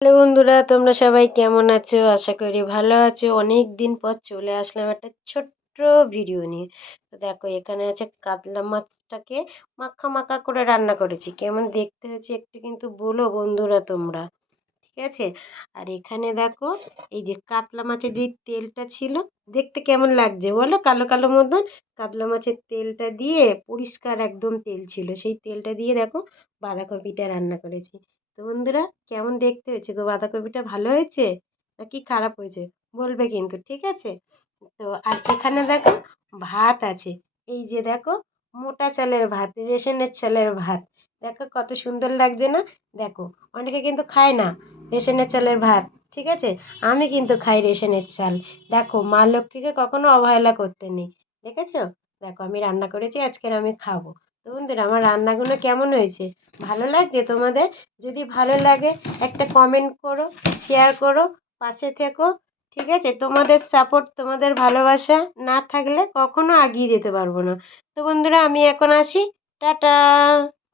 Hello বন্ধুরা, তোমরা সবাই কেমন আছো? আশা করি ভালো আছো। অনেক দিন পর চলে আসলাম একটা ছোট্ট ভিডিও নিয়ে। তো দেখো, এখানে আছে কাতলা মাছটাকে মাখা মাখা করে রান্না করেছি। কেমন দেখতে হয়েছে একটু কিন্তু বলো বন্ধুরা তোমরা, ঠিক আছে? আর এখানে দেখো, এই যে কাতলা মাছের যে তেলটা ছিল, দেখতে কেমন লাগছে বলো? কালো কালো মতন। কাতলা মাছের তেলটা দিয়ে, পরিষ্কার একদম তেল ছিল, সেই তেলটা দিয়ে দেখো বাঁধাকপিটা রান্না করেছি। তো বন্ধুরা, কেমন দেখতে হয়েছে গো? বাঁধাকপিটা ভালো হয়েছে নাকি খারাপ হয়েছে বলবে কিন্তু, ঠিক আছে? তো আর এখানে দেখো ভাত আছে। এই যে দেখো, মোটা চালের ভাত, রেশনের চালের ভাত। দেখো কত সুন্দর লাগছে না? দেখো, অনেকে কিন্তু খায় না রেশনের চালের ভাত, ঠিক আছে? আমি কিন্তু খাই রেশনের চাল। দেখো, মা লক্ষ্মীকে কখনো অবহেলা করতে নেই, দেখেছো? দেখো, আমি রান্না করেছি, আজকের আমি খাবো। তো বন্ধুরা, আমার রান্নাগুলো কেমন হয়েছে? ভালো লাগছে তোমাদের? যদি ভালো লাগে একটা কমেন্ট করো, শেয়ার করো, পাশে থেকো, ঠিক আছে? তোমাদের সাপোর্ট, তোমাদের ভালোবাসা না থাকলে কখনো এগিয়ে যেতে পারবো না। তো বন্ধুরা, আমি এখন আসি। টাটা।